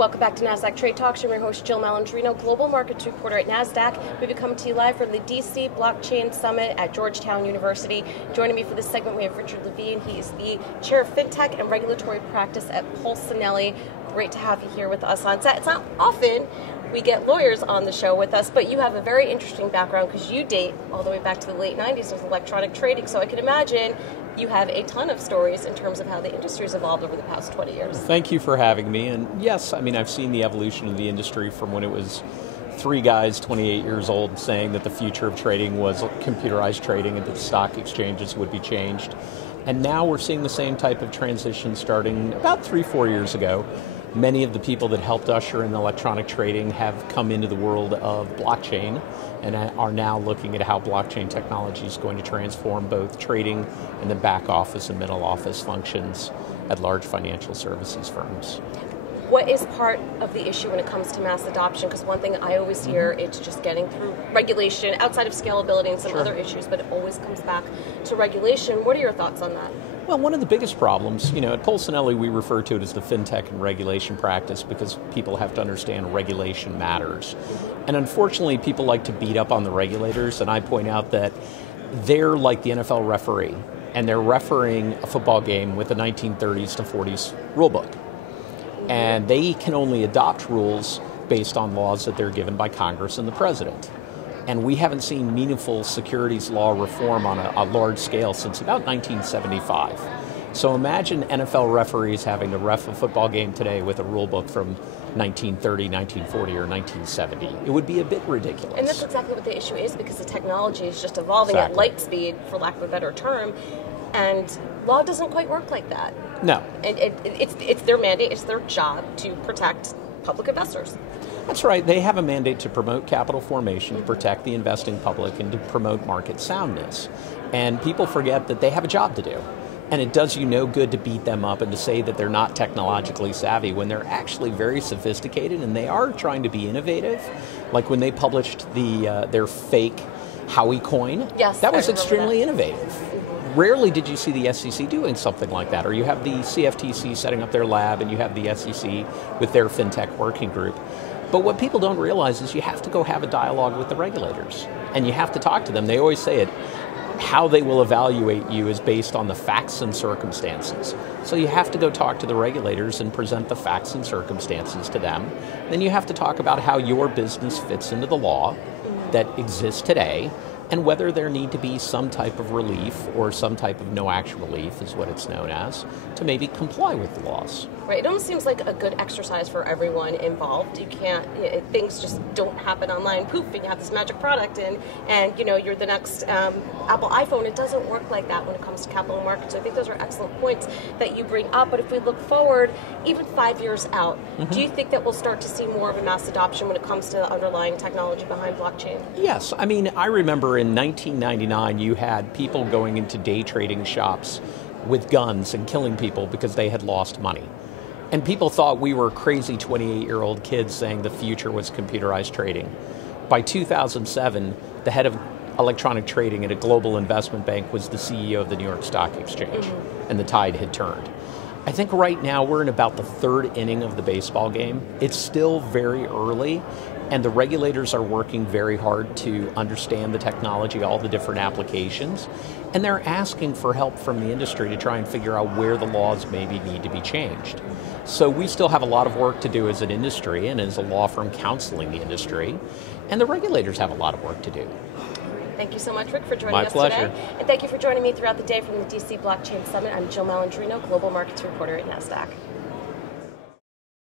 Welcome back to Nasdaq Trade Talks. I'm your host, Jill Malandrino, Global Markets Reporter at Nasdaq. We've come to you live from the DC Blockchain Summit at Georgetown University. Joining me for this segment, we have Richard Levine. He is the Chair of FinTech and Regulatory Practice at Polsinelli. Great to have you here with us on set. It's not often we get lawyers on the show with us, but you have a very interesting background because you date all the way back to the late 90s with electronic trading. So I can imagine you have a ton of stories in terms of how the industry has evolved over the past 20 years. Thank you for having me. And yes, I mean, I've seen the evolution of the industry from when it was three guys, 28 years old, saying that the future of trading was computerized trading and that the stock exchanges would be changed. And now we're seeing the same type of transition starting about 3-4 years ago. Many of the people that helped usher in electronic trading have come into the world of blockchain and are now looking at how blockchain technology is going to transform both trading and the back office and middle office functions at large financial services firms. What is part of the issue when it comes to mass adoption? Because one thing I always hear, it's just getting through regulation outside of scalability and some other issues, but it always comes back to regulation. What are your thoughts on that? Well, one of the biggest problems, at Polsinelli we refer to it as the FinTech and regulation practice because people have to understand regulation matters. And unfortunately, people like to beat up on the regulators, and I point out that they're like the NFL referee, and they're refereeing a football game with the 1930s to 40s rule book. And they can only adopt rules based on laws that they're given by Congress and the president. And we haven't seen meaningful securities law reform on a large scale since about 1975. So imagine NFL referees having to ref a football game today with a rule book from 1930, 1940, or 1970. It would be a bit ridiculous. And that's exactly what the issue is, because the technology is just evolving at light speed, for lack of a better term, and law doesn't quite work like that. No. And it's their mandate, it's their job to protect public investors. That's right. They have a mandate to promote capital formation, to protect the investing public, and to promote market soundness. And people forget that they have a job to do. And it does you no good to beat them up and to say that they're not technologically savvy when they're actually very sophisticated and they are trying to be innovative. Like when they published their fake Howie coin, that was extremely innovative. Rarely did you see the SEC doing something like that, or you have the CFTC setting up their lab and you have the SEC with their FinTech working group. But what people don't realize is you have to go have a dialogue with the regulators, and you have to talk to them. They always say it, how they will evaluate you is based on the facts and circumstances. So you have to go talk to the regulators and present the facts and circumstances to them. Then you have to talk about how your business fits into the law that exists today, and whether there need to be some type of relief or some type of no action relief is what it's known as, to maybe comply with the laws. Right, it almost seems like a good exercise for everyone involved. You can't, things just don't happen online. Poof, and you have this magic product and you're the next Apple iPhone. It doesn't work like that when it comes to capital markets. I think those are excellent points that you bring up. But if we look forward, even 5 years out, do you think that we'll start to see more of a mass adoption when it comes to the underlying technology behind blockchain? Yes, I mean, I remember in 1999 you had people going into day trading shops with guns and killing people because they had lost money. And people thought we were crazy 28-year-old kids saying the future was computerized trading. By 2007, the head of electronic trading at a global investment bank was the CEO of the New York Stock Exchange, and the tide had turned. I think right now we're in about the third inning of the baseball game. It's still very early, and the regulators are working very hard to understand the technology, all the different applications, and they're asking for help from the industry to try and figure out where the laws maybe need to be changed. So we still have a lot of work to do as an industry and as a law firm counseling the industry, and the regulators have a lot of work to do. Thank you so much, Rick, for joining us pleasure. today. And thank you for joining me throughout the day from the DC Blockchain Summit. I'm Jill Malandrino, Global Markets Reporter at Nasdaq.